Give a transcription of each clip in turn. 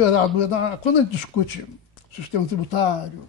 Everardo, quando a gente discute sistema tributário,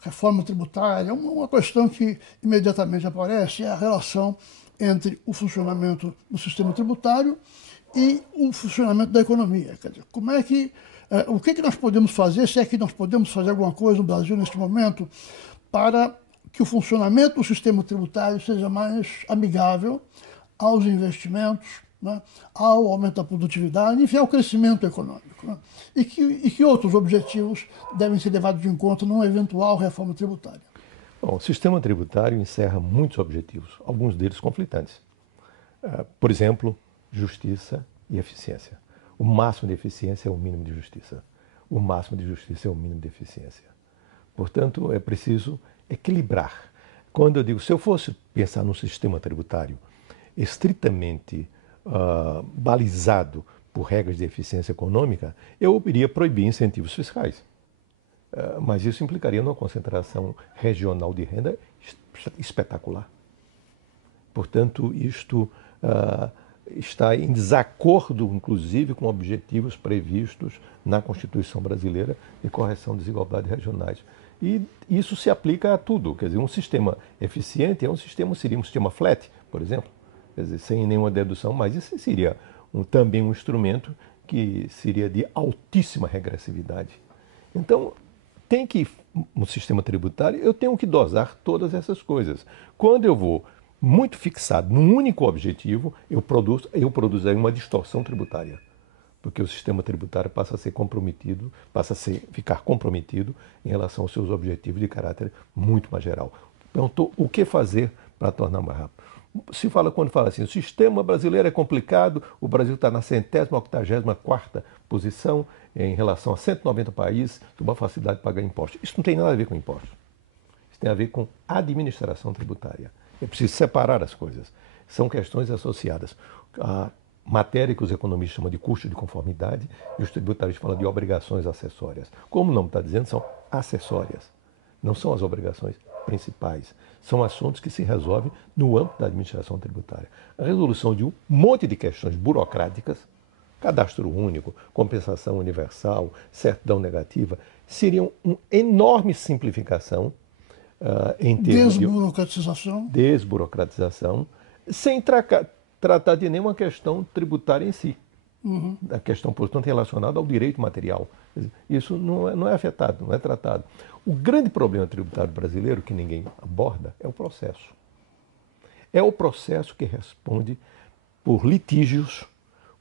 reforma tributária, uma questão que imediatamente aparece é a relação entre o funcionamento do sistema tributário e o funcionamento da economia. Quer dizer, como é que, o que nós podemos fazer, se é que nós podemos fazer alguma coisa no Brasil neste momento para que o funcionamento do sistema tributário seja mais amigável aos investimentos, né, ao aumento da produtividade, enfim, ao crescimento econômico. Né, e que outros objetivos devem ser levados em conta numa eventual reforma tributária. Bom, o sistema tributário encerra muitos objetivos, alguns deles conflitantes. Por exemplo, justiça e eficiência. O máximo de eficiência é o mínimo de justiça. O máximo de justiça é o mínimo de eficiência. Portanto, é preciso equilibrar. Quando eu digo, se eu fosse pensar num sistema tributário estritamente balizado por regras de eficiência econômica, eu iria proibir incentivos fiscais. Mas isso implicaria numa concentração regional de renda espetacular. Portanto, isto está em desacordo, inclusive, com objetivos previstos na Constituição brasileira de correção de desigualdades regionais. E isso se aplica a tudo. Quer dizer, um sistema eficiente seria um sistema flat, por exemplo, quer dizer, sem nenhuma dedução, mas isso seria também um instrumento que seria de altíssima regressividade. Então, no sistema tributário, eu tenho que dosar todas essas coisas. Quando eu vou muito fixado num único objetivo, eu produzo aí uma distorção tributária, porque o sistema tributário passa a ser comprometido, ficar comprometido em relação aos seus objetivos de caráter muito mais geral. Então, o que fazer para tornar mais rápido? Quando fala assim, o sistema brasileiro é complicado, o Brasil está na 184ª posição em relação a 190 países, com uma facilidade de pagar impostos. Isso não tem nada a ver com impostos. Isso tem a ver com administração tributária. É preciso separar as coisas. São questões associadas à matéria que os economistas chamam de custo de conformidade e os tributários falam de obrigações acessórias. Como o nome está dizendo, são acessórias. Não são as obrigações principais. São assuntos que se resolvem no âmbito da administração tributária. A resolução de um monte de questões burocráticas, cadastro único, compensação universal, certidão negativa, seriam uma enorme simplificação em termos de desburocratização, sem tratar de nenhuma questão tributária em si. A questão, portanto, relacionada ao direito material. Isso não é afetado, não é tratado. O grande problema tributário brasileiro, que ninguém aborda, é o processo. É o processo que responde por litígios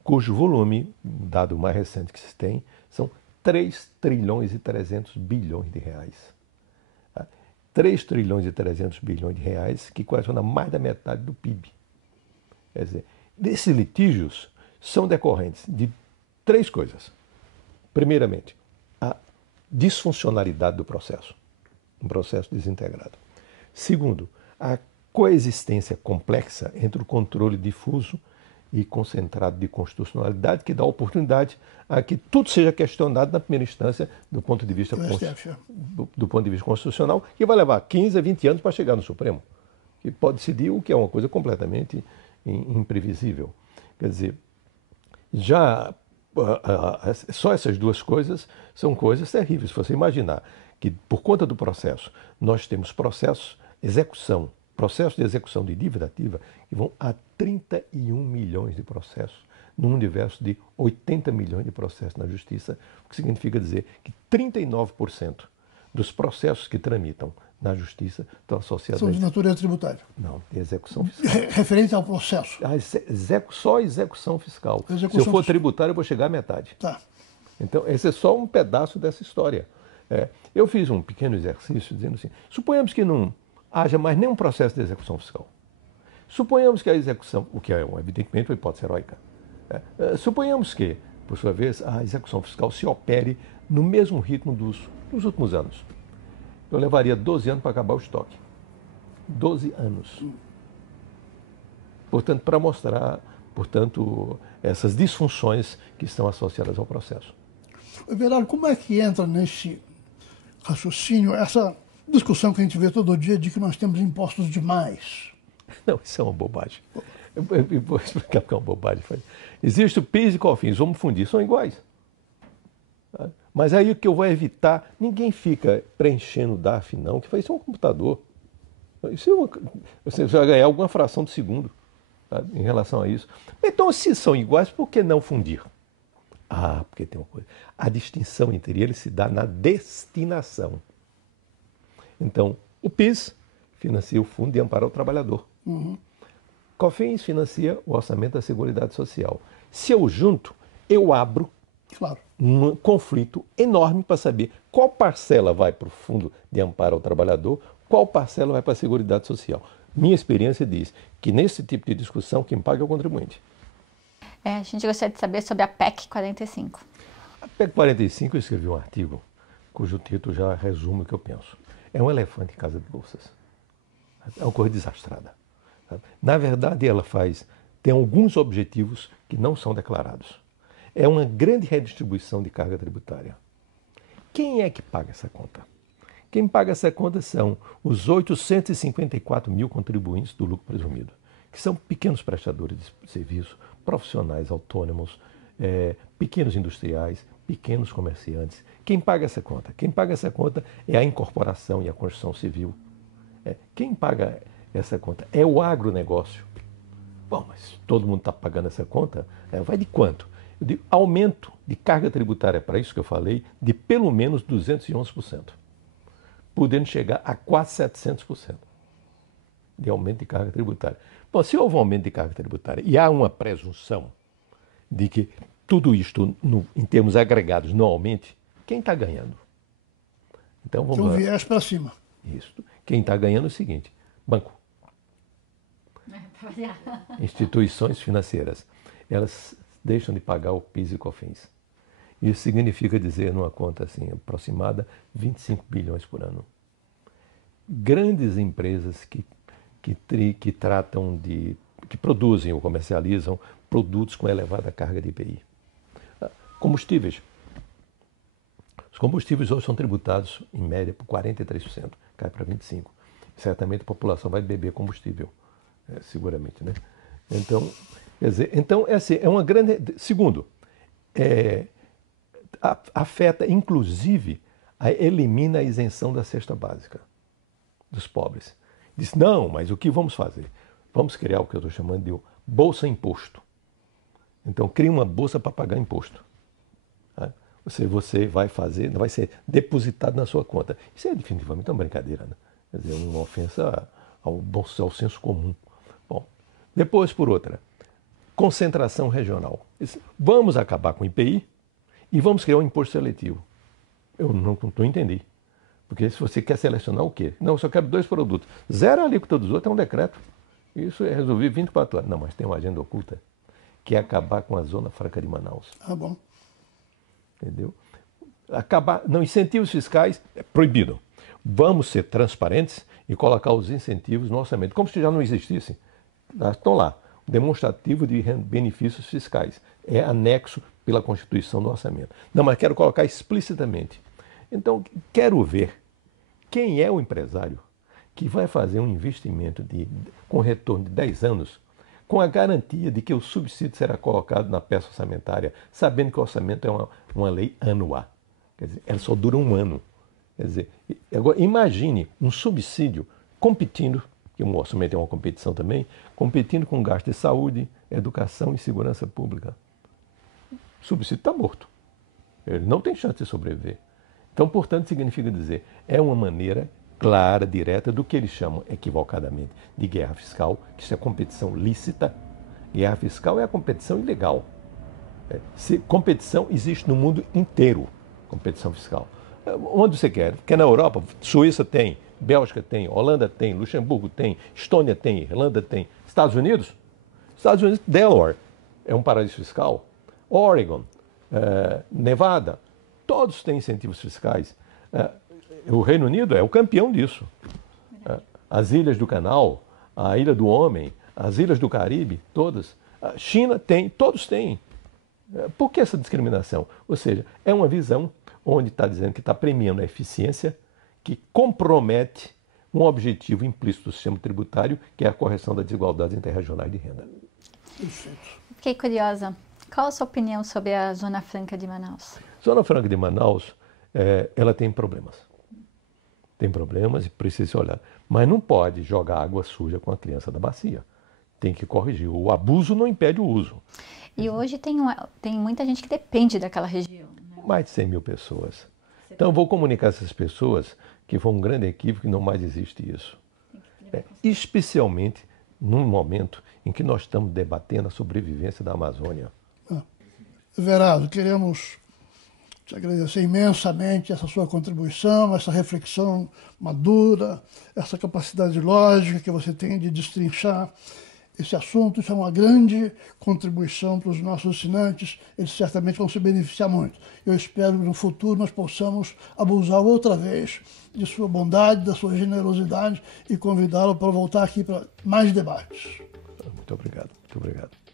cujo volume, dado mais recente que se tem, são 3 trilhões e 300 bilhões de reais. 3 trilhões e 300 bilhões de reais, que correspondem a mais da metade do PIB. Quer dizer, desses litígios são decorrentes de 3 coisas. Primeiramente, a disfuncionalidade do processo, um processo desintegrado. Segundo, a coexistência complexa entre o controle difuso e concentrado de constitucionalidade, que dá oportunidade a que tudo seja questionado na primeira instância do ponto de vista, do ponto de vista constitucional, que vai levar 15 a 20 anos para chegar no Supremo, que pode decidir o que é uma coisa completamente imprevisível. Quer dizer, só essas 2 coisas são coisas terríveis. Se você imaginar que, por conta do processo, nós temos processos de execução de dívida ativa que vão a 31 milhões de processos, num universo de 80 milhões de processos na Justiça, o que significa dizer que 39% dos processos que tramitam na Justiça estão associados são de natureza tributária. Não, de execução fiscal. Referente ao processo. Só execução fiscal. Se eu for tributário, eu vou chegar à metade. Tá. Então, esse é só um pedaço dessa história. Eu fiz um pequeno exercício dizendo assim, suponhamos que não haja mais nenhum processo de execução fiscal. Suponhamos que a execução, o que é evidentemente uma hipótese heróica, suponhamos que, por sua vez, a execução fiscal se opere no mesmo ritmo dos últimos anos. Eu levaria 12 anos para acabar o estoque. 12 anos. Portanto, para mostrar, essas disfunções que estão associadas ao processo. Everardo, como é que entra nesse raciocínio essa discussão que a gente vê todo dia de que nós temos impostos demais? Não, isso é uma bobagem. Eu vou explicar porque é uma bobagem. Existe o PIS e COFINS, vamos fundir, são iguais. Mas aí o que eu vou evitar, ninguém fica preenchendo o DARF não, que isso é um computador. Você vai ganhar alguma fração de segundo, tá, em relação a isso. Então, se são iguais, por que não fundir? Porque tem uma coisa. A distinção entre eles se dá na destinação. Então, o PIS financia o Fundo de Amparo ao Trabalhador. COFINS financia o orçamento da Seguridade Social. Se eu junto, eu abro um conflito enorme para saber qual parcela vai para o Fundo de Amparo ao Trabalhador, qual parcela vai para a Seguridade Social. Minha experiência diz que nesse tipo de discussão quem paga é o contribuinte. A gente gostaria de saber sobre a PEC 45. A PEC 45, eu escrevi um artigo cujo título já resume o que eu penso. É um elefante em casa de bolsas. É uma coisa desastrada. Na verdade, ela tem alguns objetivos que não são declarados. É uma grande redistribuição de carga tributária. Quem é que paga essa conta? Quem paga essa conta são os 854 mil contribuintes do lucro presumido, que são pequenos prestadores de serviço, profissionais autônomos, pequenos industriais, pequenos comerciantes. Quem paga essa conta? Quem paga essa conta é a incorporação e a construção civil. Quem paga essa conta é o agronegócio. Bom, mas todo mundo está pagando essa conta? Vai de quanto? Eu digo, aumento de carga tributária para isso que eu falei, de pelo menos 211%, podendo chegar a quase 700% de aumento de carga tributária. Bom, se houve um aumento de carga tributária e há uma presunção de que tudo isto, em termos agregados, não aumente, quem está ganhando? Então vamos lá. Viés para cima. Isso. Quem está ganhando é o seguinte: banco. Instituições financeiras. Elas deixam de pagar o PIS e COFINS. Isso significa dizer, numa conta assim, aproximada, 25 bilhões por ano. Grandes empresas que produzem ou comercializam produtos com elevada carga de IPI. Combustíveis. Os combustíveis hoje são tributados, em média, por 43%, cai para 25%. Certamente a população vai beber combustível, seguramente, né? Então, quer dizer, é uma grande... Segundo, afeta, inclusive, elimina a isenção da cesta básica dos pobres. Diz, não, mas o que vamos fazer? Vamos criar o que eu estou chamando de bolsa imposto. Então, cria uma bolsa para pagar imposto. Tá? Você vai ser depositado na sua conta. Isso é definitivamente uma brincadeira, né? Quer dizer, uma ofensa ao senso comum. Bom, depois, por outra, concentração regional. Vamos acabar com o IPI e vamos criar um imposto seletivo. Eu não entendi. Porque se você quer selecionar o quê? Não, eu só quero 2 produtos. Zero a alíquota dos outros é um decreto. Isso é resolvido 24 horas. Não, mas tem uma agenda oculta, que é acabar com a Zona Franca de Manaus. Bom. Entendeu? Não, incentivos fiscais é proibido. Vamos ser transparentes e colocar os incentivos no orçamento, como se já não existissem. Estão lá. Demonstrativo de benefícios fiscais. É anexo pela Constituição do orçamento. Não, mas quero colocar explicitamente. Então, quero ver quem é o empresário que vai fazer um investimento com retorno de 10 anos, com a garantia de que o subsídio será colocado na peça orçamentária, sabendo que o orçamento é uma lei anual. Quer dizer, ela só dura um ano. Quer dizer, agora imagine um subsídio competindo, que um orçamento é uma competição também, competindo com gasto de saúde, educação e segurança pública. O subsídio está morto. Ele não tem chance de sobreviver. Então, portanto, significa dizer, é uma maneira clara, direta, do que eles chamam, equivocadamente, de guerra fiscal, que isso é competição lícita. Guerra fiscal é a competição ilegal. Competição existe no mundo inteiro, competição fiscal. Onde você quer? Quer na Europa? Suíça tem, Bélgica tem, Holanda tem, Luxemburgo tem, Estônia tem, Irlanda tem. Estados Unidos? Estados Unidos, Delaware é um paraíso fiscal. Oregon, Nevada, todos têm incentivos fiscais. O Reino Unido é o campeão disso. As Ilhas do Canal, a Ilha do Homem, as Ilhas do Caribe, todas. A China tem, todos têm. Por que essa discriminação? Ou seja, é uma visão onde está dizendo que está premiando a eficiência, que compromete um objetivo implícito do sistema tributário, que é a correção das desigualdades interregionais de renda. Fiquei curiosa. Qual a sua opinião sobre a Zona Franca de Manaus? Zona Franca de Manaus, ela tem problemas. Tem problemas e precisa se olhar. Mas não pode jogar água suja com a criança da bacia. Tem que corrigir. O abuso não impede o uso. E hoje tem muita gente que depende daquela região, né? Mais de 100 mil pessoas. Então eu vou comunicar a essas pessoas que foi um grande equívoco e não mais existe isso. Especialmente num momento em que nós estamos debatendo a sobrevivência da Amazônia. Everardo, queremos te agradecer imensamente essa sua contribuição, essa reflexão madura, essa capacidade lógica que você tem de destrinchar esse assunto. Isso é uma grande contribuição para os nossos assinantes, eles certamente vão se beneficiar muito. Eu espero que no futuro nós possamos abusar outra vez de sua bondade, da sua generosidade e convidá-lo para voltar aqui para mais debates. Muito obrigado, muito obrigado.